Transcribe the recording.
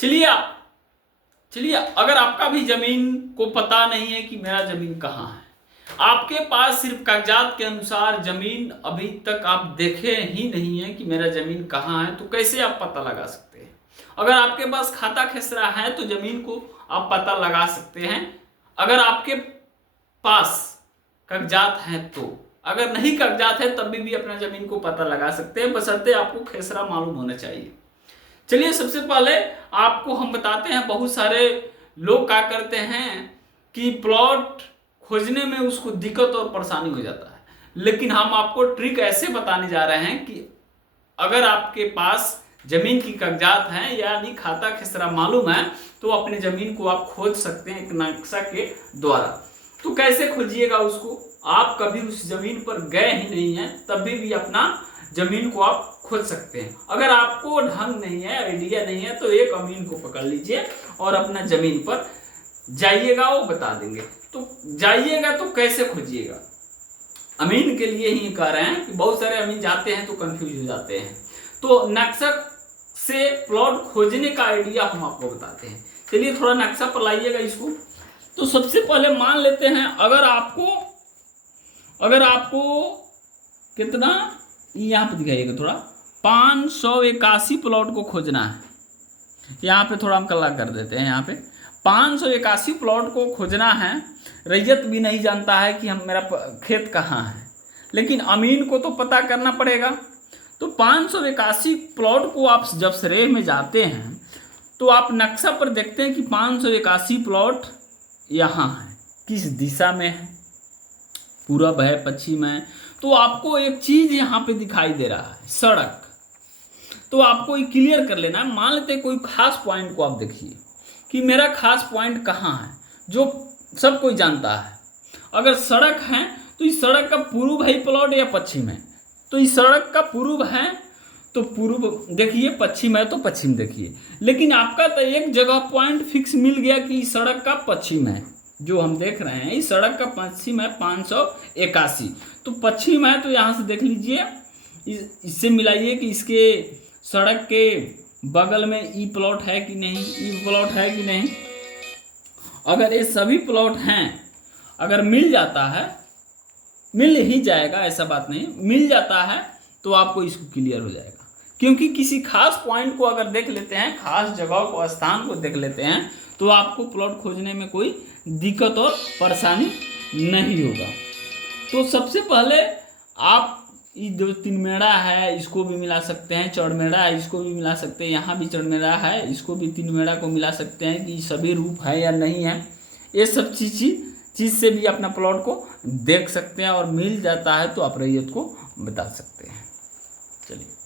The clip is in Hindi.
चलिए अगर आपका भी जमीन को पता नहीं है कि मेरा जमीन कहाँ है, आपके पास सिर्फ कागजात के अनुसार जमीन अभी तक आप देखे ही नहीं है कि मेरा जमीन कहाँ है, तो कैसे आप पता लगा सकते हैं? अगर आपके पास खाता खेसरा है तो जमीन को आप पता लगा सकते हैं, अगर आपके पास कागजात हैं तो। अगर नहीं कागजात है तब भी अपना जमीन को पता लगा सकते हैं, बशर्ते आपको खेसरा मालूम होना चाहिए। चलिए सबसे पहले आपको हम बताते हैं, बहुत सारे लोग क्या करते हैं कि प्लॉट खोजने में उसको दिक्कत और परेशानी हो जाता है, लेकिन हम आपको ट्रिक ऐसे बताने जा रहे हैं कि अगर आपके पास जमीन की कागजात हैं यानी खाता खेसरा मालूम है तो अपने जमीन को आप खोज सकते हैं एक नक्शा के द्वारा। तो कैसे खोजिएगा उसको? आप कभी उस जमीन पर गए ही नहीं है तभी भी अपना जमीन को आप खोज सकते हैं। अगर आपको ढंग नहीं है, आइडिया नहीं है, तो एक अमीन को पकड़ लीजिए और अपना जमीन पर जाइएगा, वो बता देंगे। तो जाइएगा तो कैसे खोजिएगा? अमीन के लिए ही कह रहे हैं कि बहुत सारे अमीन जाते हैं तो कंफ्यूज हो जाते हैं। तो नक्शा से प्लॉट खोजने का आइडिया हम आपको बताते हैं। चलिए थोड़ा नक्शा पर लाइएगा इसको। तो सबसे पहले मान लेते हैं अगर आपको कितना यहाँ पे दिखाइएगा, थोड़ा 581 प्लॉट को खोजना है। यहाँ पे थोड़ा हम कला कर देते हैं, यहाँ पे 581 प्लॉट को खोजना है। रैयत भी नहीं जानता है कि मेरा खेत कहाँ है, लेकिन अमीन को तो पता करना पड़ेगा। तो 581 प्लॉट को आप जब सरेह में जाते हैं तो आप नक्शा पर देखते हैं कि 581 प्लॉट यहाँ है, किस दिशा में है, पूरब है, पश्चिम है। तो आपको एक चीज यहाँ पे दिखाई दे रहा है, सड़क। तो आपको ये क्लियर कर लेना है। मान लेते कोई खास पॉइंट को आप देखिए कि मेरा खास पॉइंट कहाँ है, जो सब कोई जानता है। अगर सड़क है तो इस सड़क का पूर्व है प्लॉट या पश्चिम है? तो इस सड़क का पूर्व है तो पूर्व देखिए, पश्चिम है तो पश्चिम देखिए। लेकिन आपका तो एक जगह पॉइंट फिक्स मिल गया कि इस सड़क का पश्चिम है, जो हम देख रहे हैं इस सड़क का पश्चिम है 581। तो पश्चिम है तो यहाँ से देख लीजिए, इससे मिलाइए कि इसके सड़क के बगल में ई प्लॉट है कि नहीं, ई प्लॉट है कि नहीं। अगर ये सभी प्लॉट हैं, अगर मिल जाता है, मिल ही जाएगा, ऐसा बात नहीं, मिल जाता है तो आपको इसको क्लियर हो जाएगा। क्योंकि किसी खास पॉइंट को अगर देख लेते हैं, खास जगह को, स्थान को देख लेते हैं, तो आपको प्लॉट खोजने में कोई दिक्कत और परेशानी नहीं होगा। तो सबसे पहले आप ये जो तिनमेड़ा है इसको भी मिला सकते हैं, चौड़मेड़ा है इसको भी मिला सकते हैं, यहाँ भी चौड़मेड़ा है इसको भी तिनमेड़ा को मिला सकते हैं कि सभी रूप है या नहीं है। ये सब चीज़ से भी अपना प्लॉट को देख सकते हैं, और मिल जाता है तो आप रैयत को बता सकते हैं। चलिए।